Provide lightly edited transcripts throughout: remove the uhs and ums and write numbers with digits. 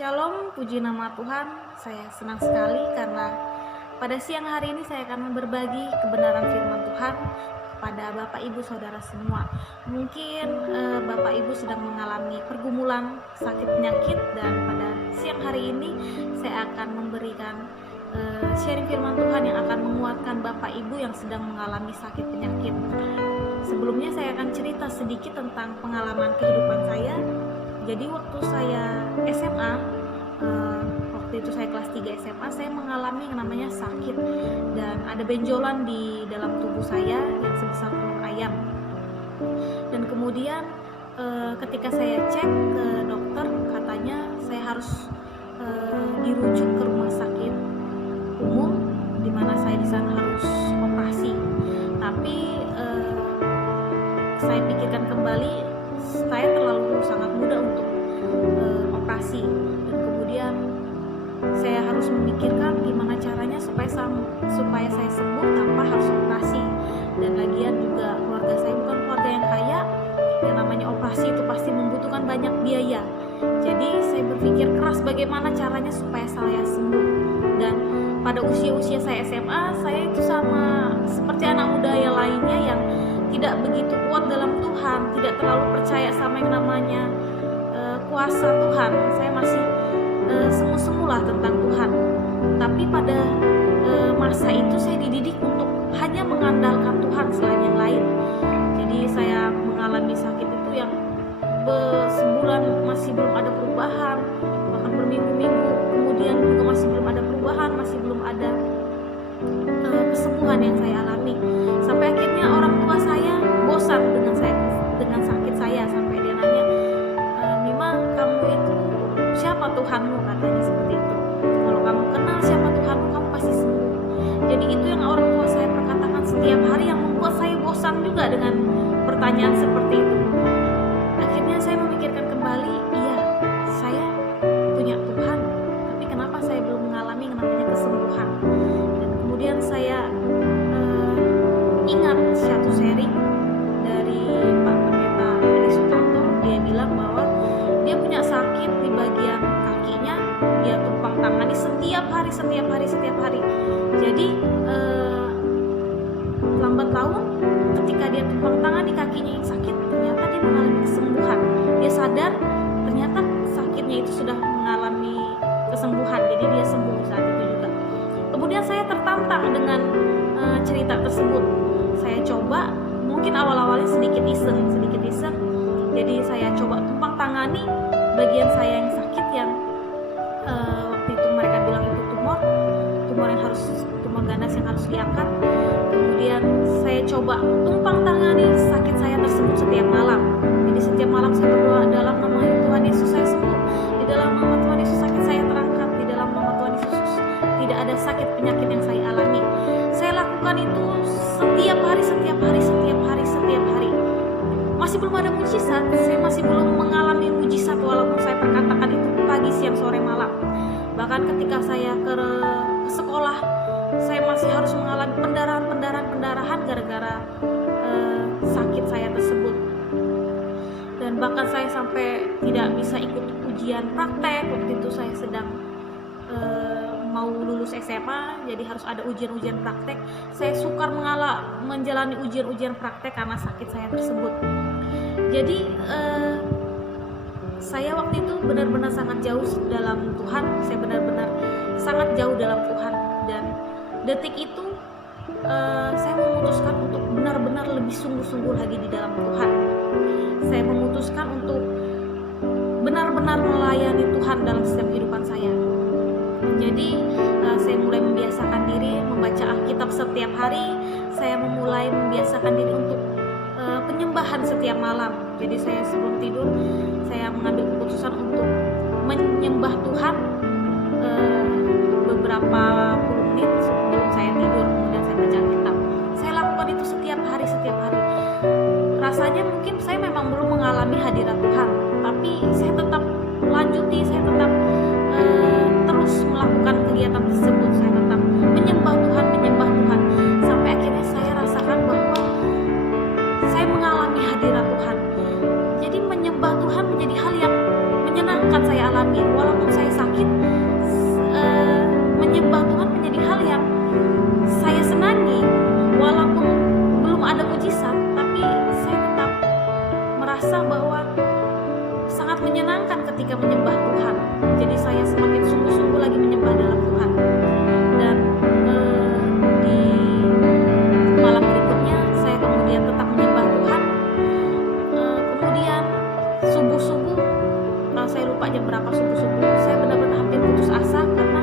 Shalom, puji nama Tuhan. Saya senang sekali karena pada siang hari ini saya akan berbagi kebenaran firman Tuhan kepada Bapak Ibu Saudara semua. Mungkin Bapak Ibu sedang mengalami pergumulan sakit penyakit, dan pada siang hari ini saya akan memberikan sharing firman Tuhan yang akan menguatkan Bapak Ibu yang sedang mengalami sakit penyakit. Sebelumnya saya akan cerita sedikit tentang pengalaman kehidupan saya. Jadi waktu saya SMA, waktu itu saya kelas 3 SMA, saya mengalami yang namanya sakit dan ada benjolan di dalam tubuh saya yang sebesar telur ayam. Dan kemudian ketika saya cek ke dokter, katanya saya harus dirujuk ke rumah sakit umum, di mana saya di sana harus operasi. Tapi saya pikirkan kembali, saya terlalu sangat muda untuk operasi, dan kemudian saya harus memikirkan gimana caranya supaya saya sembuh tanpa harus operasi. Dan lagian juga keluarga saya bukan keluarga yang kaya, yang namanya operasi itu pasti membutuhkan banyak biaya. Jadi saya berpikir keras bagaimana caranya supaya saya sembuh. Dan pada usia saya SMA, saya itu sama seperti anak muda yang lainnya yang tidak begitu kuat dalam Tuhan, tidak terlalu percaya sama yang namanya kuasa Tuhan. Saya masih semu-semu lah tentang Tuhan. Tapi pada masa itu saya dididik untuk hanya mengandalkan Tuhan selain yang lain. Jadi saya mengalami sakit itu yang sebulan masih belum ada perubahan, bahkan berminggu-minggu kemudian juga masih belum ada perubahan, masih belum ada kesembuhan yang saya alami. Sampai akhirnya orang tua saya bosan dengan sakit saya, sampai dia nanya, "Mima, kamu itu siapa Tuhanmu?" katanya seperti itu. "Kalau kamu kenal siapa Tuhanmu, kamu pasti sembuh." Jadi itu yang orang tua saya perkatakan setiap hari, yang membuat saya bosan juga dengan pertanyaan seperti itu. Akhirnya saya memikirkan kembali, iya, saya punya Tuhan, tapi kenapa saya belum mengalami yang namanya kesembuhan? Dan kemudian saya ingat satu sharing dari Pak Pendeta Edi Sutanto. Dia bilang bahwa dia punya sakit di bagian kakinya, dia tumpang tangani setiap hari. Jadi lambat laun ketika dia tumpang tangan di kakinya yang sakit, ternyata dia mengalami kesembuhan. Dia sadar ternyata sakitnya itu sudah mengalami kesembuhan, jadi dia sembuh saat itu juga. Kemudian saya tertantang dengan cerita tersebut. Saya coba, mungkin awal-awalnya sedikit iseng. Jadi saya coba tumpang tangani bagian saya yang sakit, yang waktu itu mereka bilang itu tumor ganas yang harus diangkat. Kemudian saya coba tumpang tangani sakit saya tersebut setiap malam. Jadi setiap malam saya berdoa, dalam nama Tuhan Yesus saya sembuh, di dalam nama Tuhan Yesus sakit saya terangkat, di dalam nama Tuhan Yesus tidak ada sakit penyakit yang saya alami. Saya lakukan itu setiap hari. Masih belum ada mujizat, saya masih belum mengalami mujizat walaupun saya perkatakan itu pagi, siang, sore, malam. Bahkan ketika saya ke sekolah, saya masih harus mengalami pendarahan gara-gara sakit saya tersebut. Dan bahkan saya sampai tidak bisa ikut ujian praktek. Waktu itu saya sedang mau lulus SMA, jadi harus ada ujian praktek. Saya sukar menjalani ujian praktek karena sakit saya tersebut. Jadi saya waktu itu benar-benar sangat jauh dalam Tuhan. Saya benar-benar sangat jauh dalam Tuhan. Dan detik itu saya memutuskan untuk benar-benar lebih sungguh-sungguh lagi di dalam Tuhan. Saya memutuskan untuk benar-benar melayani Tuhan dalam setiap kehidupan saya. Jadi saya mulai membiasakan diri membaca Alkitab setiap hari. Saya memulai membiasakan diri untuk penyembahan setiap malam. Jadi saya sebelum tidur, saya mengambil keputusan untuk menyembah Tuhan beberapa puluh menit sebelum saya tidur. Kemudian saya baca Alkitab. Saya lakukan itu setiap hari. Rasanya mungkin saya memang belum mengalami hadirat Tuhan, tapi saya tetap lanjuti, saya tetap terus melakukan kegiatan tersebut. Saya tetap menyembah Tuhan, sampai akhirnya saya rasakan bahwa saya mengalami hadirat Tuhan. Jadi menyembah Tuhan menjadi hal yang menyenangkan saya alami, walaupun saya saya sakit, menyembah Tuhan menjadi hal yang saya senangi. Walaupun belum ada mujizat, tapi saya tetap merasa bahwa sangat menyenangkan ketika menyembah Tuhan. Jadi saya semakin sungguh-sungguh lagi menyembah dalam Tuhan. Dan di malam berikutnya saya kemudian tetap menyembah Tuhan. Kemudian subuh-subuh, saya lupa jam berapa subuh-subuh, saya benar-benar hampir putus asa karena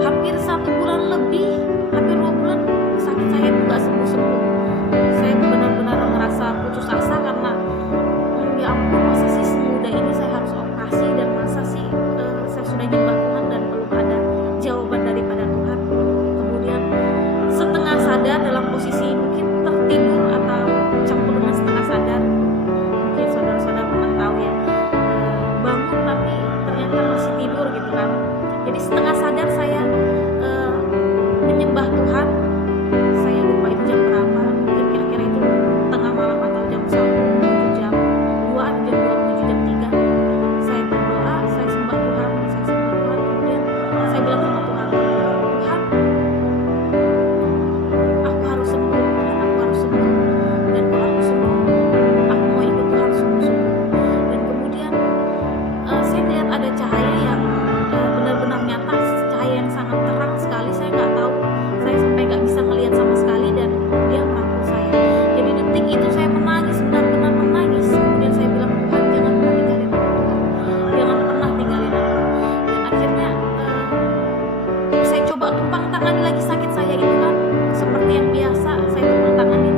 hampir 1 bulan lebih, hampir 2 bulan sakit saya itu gak sembuh-sembuh. Saya benar-benar merasa putus asa karena ya ampun, masa sih semudah ini saya harus operasi, dan masa sih saya sudah nyembah Tuhan dan belum ada jawaban daripada Tuhan. Kemudian setengah sadar, dalam posisi mungkin tertidur atau campur dengan setengah sadar, mungkin saudara-saudara pernah tahu ya, bangun tapi ternyata masih tidur gitu kan. Jadi setengah sadar saya menyembah Tuhan. Saya lupa itu jam berapa, mungkin kira-kira itu tengah malam atau jam 1 menuju jam 2 atau jam 2 menuju jam 3. Saya berdoa, saya sembah Tuhan, kemudian saya bilang sama Tuhan, Tuhan, aku harus sembuh, Tuhan, aku harus sembuh. Dan kalau aku sembuh, aku mau ikut Tuhan sungguh-sungguh. Dan kemudian saya melihat ada cahaya yang benar-benar nyata, cahaya yang sangat terang sekali. Saya nggak tahu, saya sampai nggak bisa ngelihat sama sekali, dan dia merangkul saya. Jadi detik itu saya menangis, benar-benar menangis. Kemudian saya bilang, Tuhan, jangan pernah tinggalin aku, Tuhan, jangan pernah tinggalin aku. Dan akhirnya saya coba tumpang tangani lagi sakit saya itu kan, seperti yang biasa saya tumpang tangani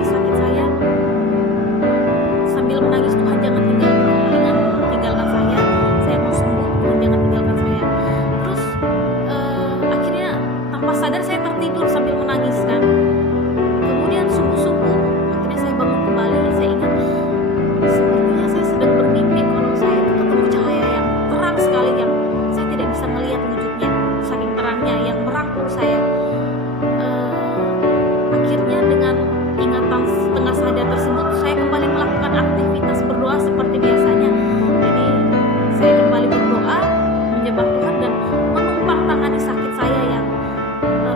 sakit saya sambil menangis, Tuhan jangan tinggalkan saya mau sembuh, Tuhan jangan tinggalkan saya. Terus akhirnya tanpa sadar saya tertidur sambil menangis kan. Kemudian subuh-subuh akhirnya saya bangun kembali. Saya ingat sepertinya saya sedang bermimpi kalau saya itu ketemu cahaya yang terang sekali, yang saya tidak bisa melihat wujudnya, saking terangnya, yang merangkul saya. Akhirnya dengan ingatan setengah sadar tersebut, saya kembali melakukan aktivitas berdoa seperti biasanya. Jadi saya kembali berdoa, menyembah Tuhan, dan menumpang tangani sakit saya yang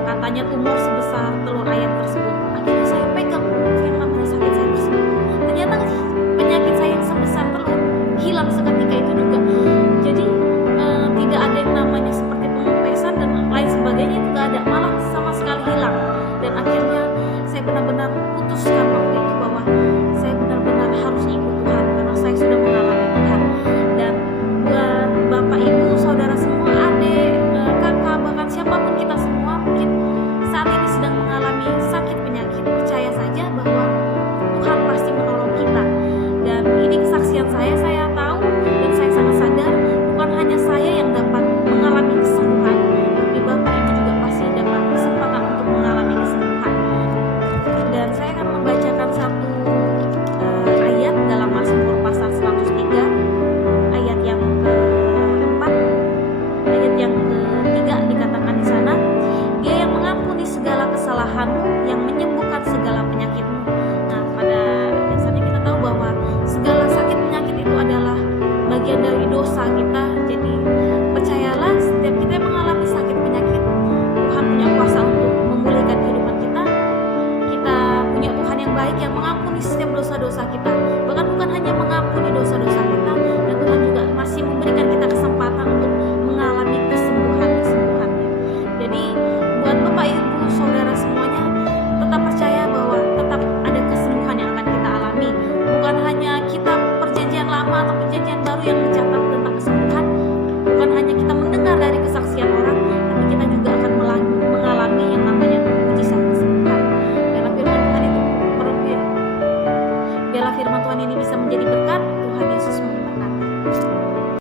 katanya tumor sebesar telur ayam tersebut. Akhirnya saya pegang yang namanya sakit saya tersebut. Ternyata penyakit saya yang sebesar telur hilang seketika itu juga. Jadi tidak ada yang namanya seperti pengempesan dan lain sebagainya, itu gak ada, malah sama sekali hilang. Dan akhirnya saya benar-benar putuskan waktu itu bahwa saya benar-benar harus ikut Tuhan karena saya sudah mengalami Tuhan. Dan buat Bapak Ibu, saudara semua, adik, kakak, bahkan siapapun kita semua mungkin saat ini sedang mengalami sakit penyakit, percaya saja bahwa Tuhan pasti menolong kita. Dan ini kesaksian saya tahu dan saya sangat sadar bukan hanya saya yang dapat mengalami kesembuhan, tapi Bapak Ibu juga pasti dapat kesempatan untuk mengalami kesembuhan. Dan saya akan membacakan satu ayat dalam Mazmur pasal 103, ayat yang keempat. Ayat yang ketiga dikatakan di sana, Dia yang mengampuni segala kesalahanmu, yang menyembuhkan segala penyakitmu. Nah, pada dasarnya kita tahu bahwa segala sakit penyakit itu adalah bagian dari dosa kita. Jadi percayalah, setiap kita yang mengalami sakit penyakit, Tuhan punya kuasa untuk memulihkan kehidupan kita. Kita punya Tuhan yang baik yang mengampuni setiap dosa-dosa kita. Bahkan bukan hanya mengampuni dosa-dosa kita, dan Tuhan juga masih memberikan kita kesempatan untuk mengalami kesembuhan-kesembuhannya. Jadi buat Bapak Ibu saudara semuanya, tetap percaya bahwa tetap ada kesembuhan yang akan kita alami. Bukan hanya kita perjanjian lama atau perjanjian baru yang mencatat tentang kesembuhan, bukan hanya kita mendengar dari kesaksian orang,